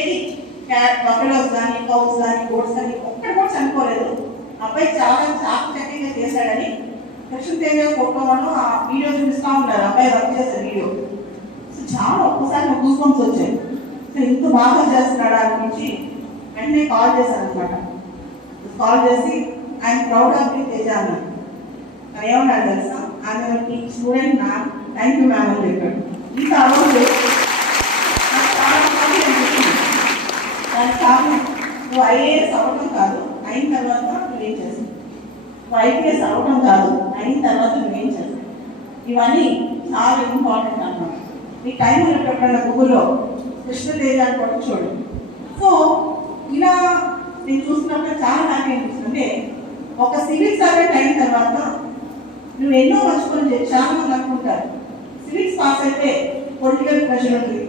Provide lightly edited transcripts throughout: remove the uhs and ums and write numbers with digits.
ఏది బఫెలోస్ కానీ కౌస్ కానీ గోడ్స్ కానీ ఒక్కటి కూడా చనిపోలేదు. అబ్బాయి చాలా చాకచక్యంగా చేశాడని కృష్ణతేజ ఫోటోలను ఆ వీడియో చూపిస్తూ ఉన్నారు. అబ్బాయి వర్క్ చేసే వీడియో చాలా ఒక్కసారి నాకు గూస్ బంప్స్ వచ్చాయి. సో ఇంత బాగా చేస్తున్నాడు అనిపించి వెంటనే కాల్ చేశాను అనమాట. కాల్ చేసి ఆయన ప్రౌడ్ ఆఫ్ యూ తేజ అన్నాడు. మరి ఏమన్నాడు తెలుసా, ఆయన ఈ student ma'am thank you ma'am అని చెప్పాడు. ఇంకా అవ్వదు దానికి కారణం నువ్వు ఐఏఎస్ అవ్వడం కాదు, అయిన తర్వాత నువ్వేం చేస్తావు, నువ్వు ఐపీఎస్ అవ్వడం కాదు, అయిన తర్వాత నువ్వేం చేస్తావు. ఇవన్నీ చాలా ఇంపార్టెంట్ అన్నమాట. ఈ టైం ఉన్నప్పుడు గూగుల్లో కృష్ణతేజ అని కూడా చూడు. సో ఇలా నేను చూసినప్పుడు చాలా హ్యాపీ అనిపిస్తుంది. ఒక సివిల్ సర్వెంట్ అయిన తర్వాత నువ్వు ఎన్నో మర్చిపోయి చాలా మంది అనుకుంటారు సివిక్స్ పాస్ అయితే పొలిటికల్ ప్రెషర్ ఉంది,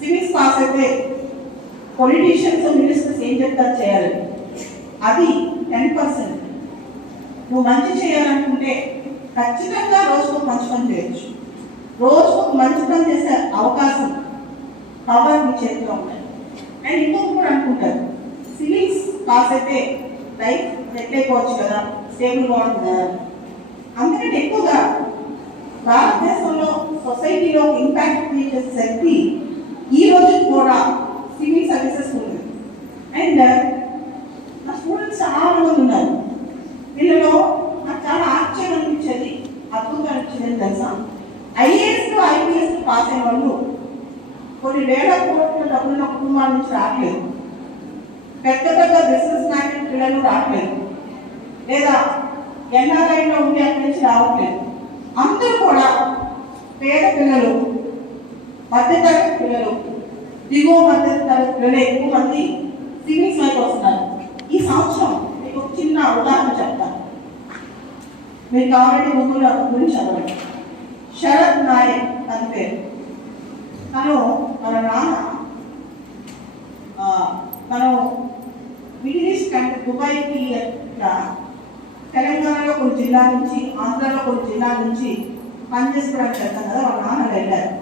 సివిక్స్ పాస్ అయితే పొలిటీషియన్స్ మినిస్టర్స్ ఏం చెప్తారు చేయాలి. అది 10%. నువ్వు మంచి చేయాలనుకుంటే ఖచ్చితంగా రోజుకు మంచి పని చేయొచ్చు. రోజుకు మంచి పని చేసే అవకాశం పవర్ మీ చేతిలో ఉన్నాయి. అండ్ ఇంకొక కూడా అనుకుంటారు సివిక్స్ పాస్ అయితే లైఫ్ సెట్ అయిపోవచ్చు కదా, స్టేబుల్గా ఉంటుంది కదా. అందుకంటే ఎక్కువగా భారతదేశంలో సొసైటీలో ఇంపాక్ట్ చేసే శక్తి ఈ రోజు కూడా సివిల్ సర్వీసెస్ ఉంది. అండ్ నా స్టూడెంట్స్ చాలా మంది ఉన్నారు. వీళ్ళలో నాకు చాలా ఆశ్చర్యం అనిపించేది, అద్భుతం అనిపించేది తెలుసా, ఐఏఎస్ ఐపీఎస్ పాస్ అయిన వాళ్ళు కొన్ని వేల కోట్ల డబ్బులున్న కుటుంబాల నుంచి రావట్లేదు, పెద్ద పెద్ద బిజినెస్ మ్యాన్ పిల్లలు రావట్లేదు, లేదా ఎన్ఆర్ఐలో ఉండి అక్కడి నుంచి రావట్లేదు. అందరూ కూడా పేద పిల్లలు, మధ్యతరగతి పిల్లలు, దిగువ మధ్యతరగతి పిల్లలు ఎక్కువ మంది సివిల్స్ వైపు వస్తున్నారు. ఈ సంవత్సరం మీకు ఒక చిన్న ఉదాహరణ చెప్తాను. మీరు కావాలంటే గూగుల్ గురించి చదవండి. శరత్ నాయక్ అని పేరు. తను మన నాన్న మనం మిడిల్ ఈస్ట్ కంట్రీ దుబాయ్కి తెలంగాణలో కొన్ని జిల్లా నుంచి, ఆంధ్రాలో కొన్ని జిల్లా నుంచి పనిచేసుకోవడానికి వెళ్తాం కదా, వాళ్ళ నాన్న వెళ్ళారు.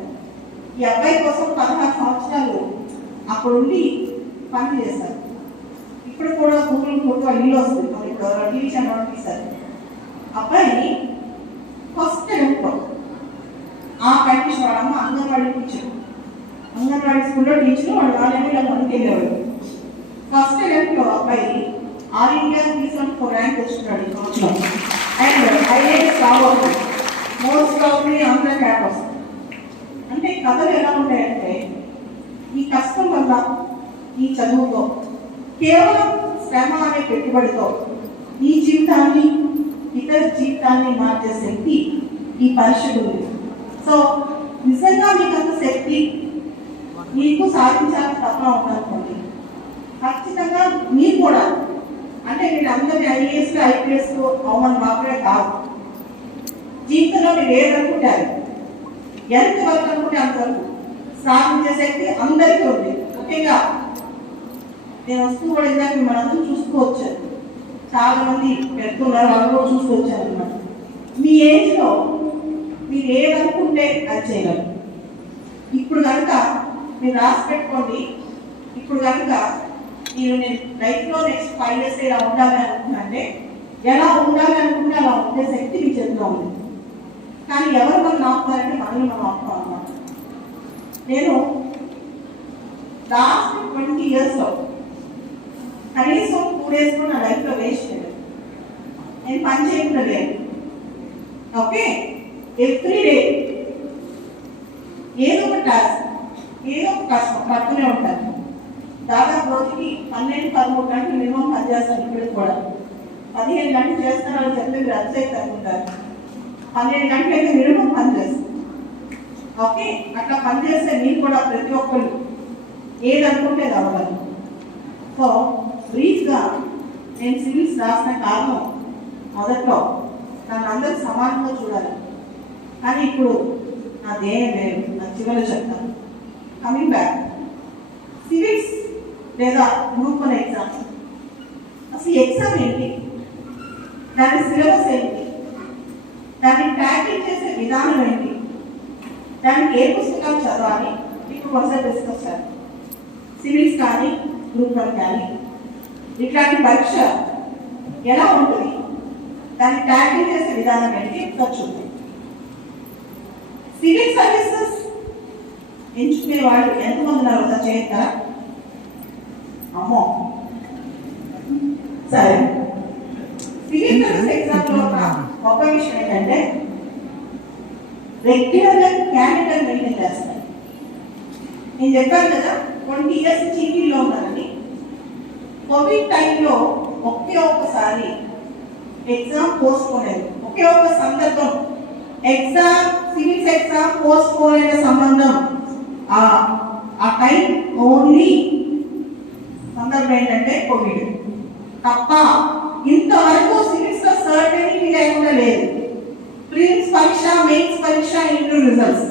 ఈ అబ్బాయి కోసం 16 సంవత్సరాలు అక్కడ ఉండి పని చేశారు. ఇప్పుడు కూడా గూగుల్ ఫోటో ఇల్లు వస్తుంది, మరి ఇప్పుడు టీవీ ఛానల్ తీశారు. అబ్బాయిని ఫస్ట్ టైంలో ఆ కండిషన్ వాళ్ళ అమ్మ అంగన్వాడీ టీచర్, అంగన్వాడీ స్కూల్లో టీచర్, వాళ్ళ నాన్న ఇలా పనికెళ్ళేవాడు. ఫస్ట్ టైంలో అబ్బాయి ఆల్ ఇండియా 374 ర్యాంక్ తెచ్చుకున్నాడు ఈ సంవత్సరం. అండ్ ఐఏఎస్ రాబోతుంది, మోస్ట్ ప్రాబ్లీ ఆంధ్ర క్యాప్ వస్తుంది. అంటే కథలు ఎలా ఉంటాయంటే ఈ కష్టం వల్ల, ఈ చదువుతో, కేవలం శ్రమ అనే పెట్టుబడితో ఈ జీవితాన్ని, ఇతర జీవితాన్ని మార్చే శక్తి ఈ పరీక్షకు ఉంది. సో నిజంగా మీకు అంత శక్తి మీకు సాధించాలని తప్ప ఉందనుకోండి, ఖచ్చితంగా మీరు కూడా, అంటే మీరు అందరినీ ఐఏఎస్ ఐపీఎస్ అవమానం మాత్రమే కాదు, జీవితంలో మీరు ఏదనుకుంటారు, ఎంతవరకు అనుకుంటే అంతవరకు సాధించే శక్తి అందరికీ ఉంది. ముఖ్యంగా నేను వస్తూ కూడా ఇందాక మనందరూ చూసుకోవచ్చు, చాలా మంది పెడుతున్నారు, వాళ్ళు కూడా చూసుకోవచ్చారు అనమాట. మీ ఏజ్లో మీరు ఏదనుకుంటే అది చేయగలరు. ఇప్పుడు కనుక మీరు రాసి పెట్టుకోండి, ఇప్పుడు కనుక నేను లైఫ్లో నెక్స్ట్ 5 years ఇలా ఉండాలి అనుకుంటే, ఎలా ఉండాలి అనుకుంటే అలా ఉండే శక్తి మీ చేతిలో ఉంది. కానీ ఎవరు మనం ఆపుతారంటే మనల్ని మనం ఆపుతాం అన్నమాట. నేను లాస్ట్ 20 yearsలో కనీసం 2 days నా లైఫ్లో వేస్ట్ చేయలేదు. నేను పని చేయకుండా లేదు. ఓకే, ఎవ్రీ డే ఏదో ఒక టాస్క్, ఏదో ఒక కష్టం పడుతూనే ఉంటాను. దాదాపు రోజుకి 12-13 గంటలు మినిమం పని చేస్తాను. ఇప్పుడు కూడా 15 గంటలు చేస్తాను అని చెప్పి మీరు అబ్సైట్ అనుకుంటారు. 12 గంటలు అయితే మినిమం పని చేస్తాను. ఓకే, అట్లా పని చేస్తే మీరు కూడా ప్రతి ఒక్కరు ఏదనుకుంటే కావాలి. సో బ్రీఫ్గా నేను సివిల్స్ రాసిన కారణం, మొదట్లో నన్ను అందరూ సమానంగా చూడాలి, కానీ ఇప్పుడు నా ధ్యేయం లేదు. నా చివరిలో చెప్తాను. కమింగ్ బ్యాక్, సివిక్స్ లేదా గ్రూప్ 1 ఎగ్జామ్, అసలు ఎగ్జామ్ ఏంటి, దాని సిలబస్ ఏంటి, దాన్ని ట్యాకిల్ చేసే విధానం ఏంటి, దానికి ఏ పుస్తకాలు చదవాలి, మీకు ఒకసారి డిస్కస్ చేయాలి. సివిల్స్ కానీ గ్రూప్ 1 కానీ ఇట్లాంటి పరీక్ష ఎలా ఉంటుంది, దాన్ని ట్యాకిల్ చేసే విధానం ఏంటి చూద్దాం. సివిల్ సర్వీసెస్ ఎంచుకునే వాళ్ళు ఎంతమంది ఉన్నారు సార్ చేస్తారా? అమ్మో సరే. సివిల్ సర్వీస్ ఎగ్జామ్ లో ఒక గొప్ప విషయం ఏంటంటే రెగ్యులర్ గా క్యాలెండర్ మెయింటైన్ చేస్తారు. నేను చెప్పాను కదా 20 years చీటీలో ఉన్నానని. కోవిడ్ టైంలో ఒకే ఒక్కసారి ఎగ్జామ్ పోస్ట్ పోన్ అయింది. ఒకే ఒక్క సందర్భం exam civils exam post phone అయిన సంబంధం ఆ టైం ఓన్లీ సందర్భం ఏంటంటే కోవిడ్ తప్ప ఇంతవరకు సివిల్స్ లో సర్టెనిటీ లేకుండా లేదు. ప్రిలిమ్స్ పరీక్ష, మెయిన్స్ పరీక్ష, ఇంటర్వ్యూ రిజల్ట్స్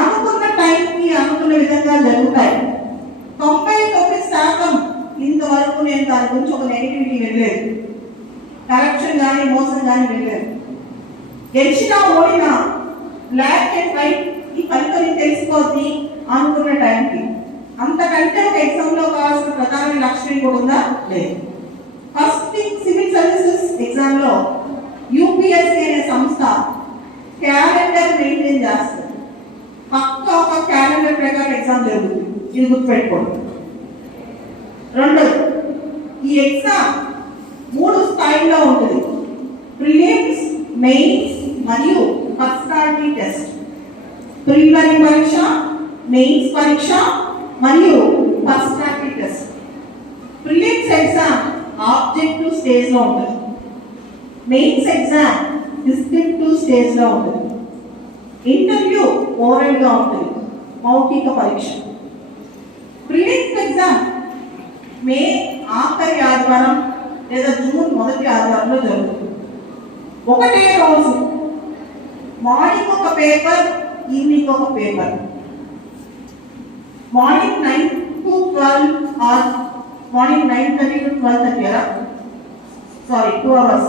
అనుకున్న టైంకి అనుకున్న విధంగా జరుగుతాయి. 99% ఇంతవరకు నేను దాని గురించి ఒక నెగిటివిటీ వెళ్ళలేదు. కరప్షన్ కానీ మోసం కానీ వెళ్ళలేదు. గెలిచినా ఓడినా బ్లాక్ అండ్ వైట్ ఈ ఫలితం తెలిసిపోద్ది అనుకున్న టైంకి. అంతకంటే ఒక ఎగ్జామ్ లో కావాల్సిన ప్రధాన లక్ష్యం కూడా ఉందా? లేదు. First thing civil services exam లో యూపీఎస్సీ అనే సంస్థ క్యాలెండర్ మెయింటైన్ చేస్తుంది. పక్కా ఒక క్యాలెండర్ ప్రకారం ఎగ్జామ్ జరుగుతుంది. ఇది గుర్తుపెట్టుకోండి. రెండోది, ఈ ఎగ్జామ్ 3 స్థాయిలో ఉంటుంది. ప్రిలిమ్స్, మెయిన్స్ మరియు పర్సనాలిటీ టెస్ట్. ప్రిలిమినరీ పరీక్ష, మెయిన్స్ పరీక్ష మరియు personality test. Prelims exam objective stage లో ఉంటుంది. మెయిన్స్ ఎగ్జామ్ డిస్క్రిప్టివ్ స్టేజ్ లో ఉంటుంది. ఇంటర్వ్యూ ఓరల్ గా ఉంటుంది, మౌఖిక పరీక్ష. ప్రిలిమ్స్ ఎగ్జామ్ మే ఆఖరి ఆదివారం లేదా జూన్ మొదటి ఆదివారంలో జరుగుతుంది. ఒకటే రోజు మార్నింగ్ ఒక పేపర్, ఈవినింగ్ ఒక paper. Morning 9 to 12 or morning 9:30 to 12:30 sorry 2 hours.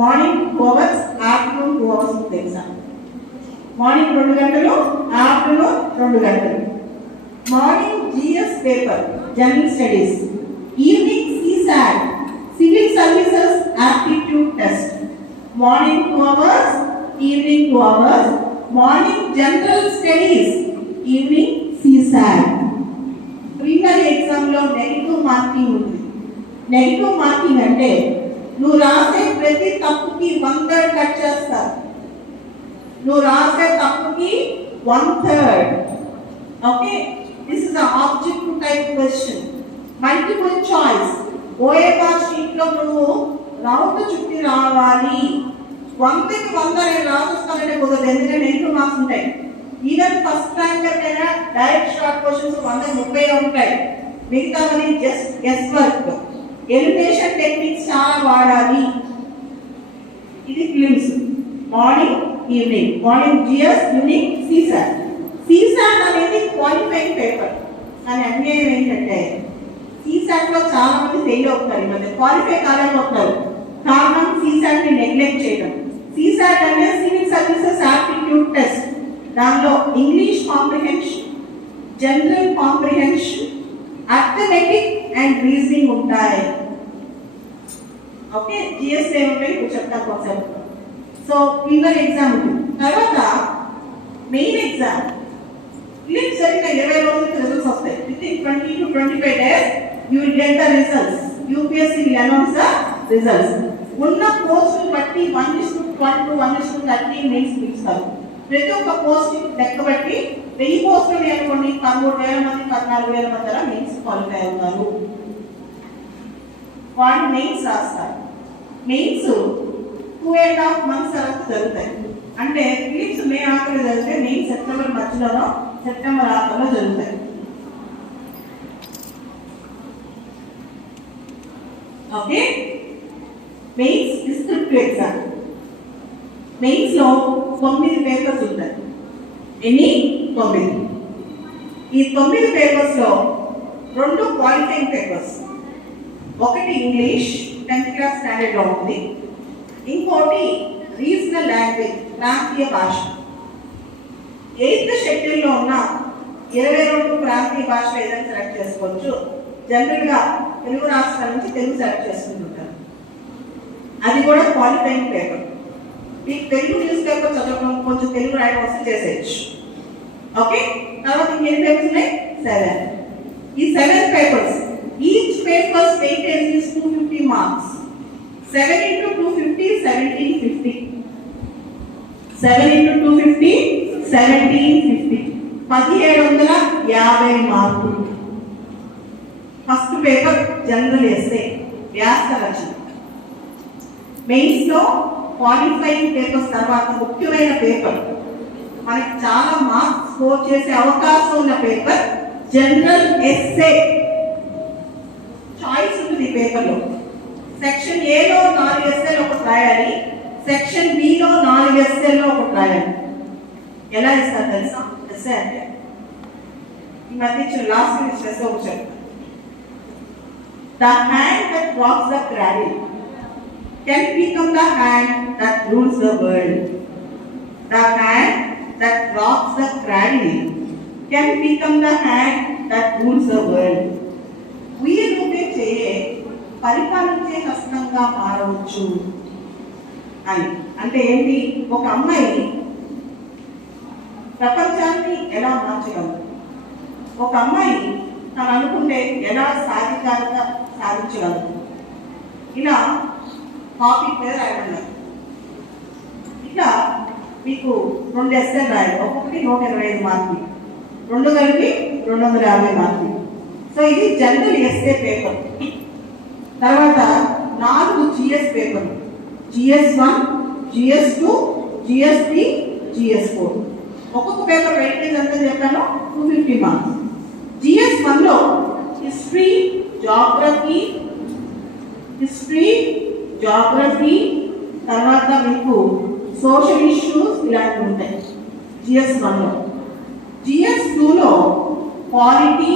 Morning 2 hours, afternoon 2 hours ఉంది ఎగ్జామ్. మార్నింగ్ 2 గంటలు, ఆఫ్టర్నూన్ 2 గంటలు. Morning GS paper, general studies. Evening CSAT, civil services aptitude test. Morning 2 hours, evening 2 hours. Morning general studies, evening CSAT. Preliminary exam లో negative marking ఉంది. Negative marking అంటే నువ్వు రాసే ప్రతి తప్పుకి 1/3 కట్ చేస్తారు. నువ్వు రాసే తప్పుకి 1/3. Okay, this is the objective type question. Multiple choice. OMR sheet లో నువ్వు రౌండ్ చుట్టి రావాలి. 100కి 100 నేను రాస్తానంటే కుదరదు, ఎందుకంటే నెగిటివ్ మార్క్స్ ఉంటాయి. ఈవెన్ ఫస్ట్ ర్యాంకర్ కైనా డైరెక్ట్ షార్ట్ క్వశ్చన్స్ 130 ఉంటాయి. మిగతావన్నీ just guess work. Elimination techniques చాలా వాడాలి. ఇది prelims. Morning, evening. Morning GS, evening CSAT. CSAT అనేది క్వాలిఫైయింగ్ పేపర్. కానీ అన్యాయం ఏంటంటే సిసాట్ లో చాలా మంది ఫెయిల్ అవుతారు. ఈ మధ్య క్వాలిఫై కాలేకపోతున్నారు. కారణం సిసాట్ ని నెగ్లెక్ట్ చేయడం. సిసాట్ అంటే సివిల్ సర్వీసెస్ యాప్టిట్యూడ్ టెస్ట్. దానిలో English comprehension, general comprehension, arithmetic and reasoning ఉంటాయి. ఓకే, జిఎస్ ఏముంటాయి ఇప్పుడు చెప్తాను కాన్సెప్ట్. సో ప్రిలిమినరీ ఎగ్జామ్ ఉంటుంది. తర్వాత మెయిన్ ఎగ్జామ్. ప్రిలిమ్స్ జరిగిన 20 రోజులకి రిజల్ట్స్ వస్తాయి. Within 20 to 25 days you will get the results. UPSC will announce the results. ఉన్న పోస్టులు బట్టి 1:1 to 1:30 మెయిన్స్ పిలుస్తారు. ప్రతి ఒక్క పోస్ట్ లెక్క బట్టి 1000 పోస్టులు అనుకోండి, 13,000 మంది 14,000 మంది అలా మెయిన్స్ క్వాలిఫై అవుతారు. వాళ్ళు మెయిన్స్ రాస్తారు. మెయిన్స్ 2.5 months వరకు జరుగుతాయి. అంటే ప్రిలిమ్స్ మే ఆఖరిలో జరిగితే మెయిన్స్ సెప్టెంబర్ మధ్యలోనో సెప్టెంబర్ ఆఖరిలో జరుగుతాయి. Okay, mains descriptive exam. Mains లో 9 పేపర్స్ ఉంటాయి. ఎన్ని? 9. ఈ 9 పేపర్స్ లో 2 క్వాలిఫైయింగ్ పేపర్స్. ఒకటి ఇంగ్లీష్ 10th క్లాస్ స్టాండర్డ్ లో ఉంది. ఇంకోటి రీజనల్ లాంగ్వేజ్, ప్రాంతీయ భాష. 8th షెడ్యూల్ లో ఉన్న 22 ప్రాంతీయ భాషలు ఏదైనా సెలెక్ట్ చేసుకోవచ్చు. జనరల్గా తెలుగు రాష్ట్రాల నుంచి తెలుగు సెలెక్ట్ చేసుకుంటుంటారు. అది కూడా క్వాలిఫైయింగ్ పేపర్. మీకు తెలుగు న్యూస్ పేపర్ చదవడం కొంచెం తెలుగు రాయడం వస్తే చేసేయచ్చు. ఓకే, తర్వాత ఇంకెన్ని పేపర్స్ ఉన్నాయి? 7. ఈ 7 papers, each papers weightage is 250 marks. 7 into 250 1750. 7 into 250 1750. 1750 మార్కులు. ఫస్ట్ పేపర్ జనరల్ ఎస్సే, వ్యాస రచన. మెయిన్స్ లో క్వాలిఫైయింగ్ పేపర్స్ తర్వాత ముఖ్యమైన పేపర్, మనకి చాలా మార్క్స్ స్కోర్ చేసే అవకాశం ఉన్న పేపర్ జనరల్ ఎస్సే. చాయిస్ ఉంటుంది పేపర్లో. సెక్షన్ ఏలో 4 ఎస్ఏలు ఒకటి రాయాలి, సెక్షన్ బిలో 4 ఎస్ఏలో ఒకటి రాయాలి. ఎలా ఇస్తారు తెలుసా ఎస్ఏ అంటే? ఈ మధ్య ఇచ్చిన లాస్ట్ ఎస్ఏ ఒకటి చెప్తాను. The hand that rocks the cradle can become the hand that rules the world. The hand that rocks the cradle can become the hand that rules the world. వీరుపే చేయే పరిపాలించే హస్తంగా మారవచ్చు అని అంటే ఏంటి? ఒక అమ్మాయి ప్రపంచాన్ని ఎలా మార్చగలదు, ఒక అమ్మాయి తను అనుకుంటే ఎలా సాధికారత సాధించగలదు. ఇలా టాపిక్ మీద రాయమన్నారు. ఇట్లా మీకు 2 ఎస్ఏలు రాయాలి, ఒక్కొక్కటి 125 మార్కులు, 2 కలిపి 250 మార్కులు. సో ఇది జనరల్ ఎస్ఏ పేపర్. తర్వాత 4 జిఎస్ పేపర్లు, GS1, GS2, GS3, GS4. ఒక్కొక్క పేపర్ వెయిటేజ్ ఎంత చెప్పాను? 250 మార్క్స్. GS1 లో హిస్టరీ, జాగ్రఫీ, తర్వాత మీకు సోషల్ ఇష్యూస్ ఇలాంటివి ఉంటాయి GS1 లో. GS2 లో పాలిటీ,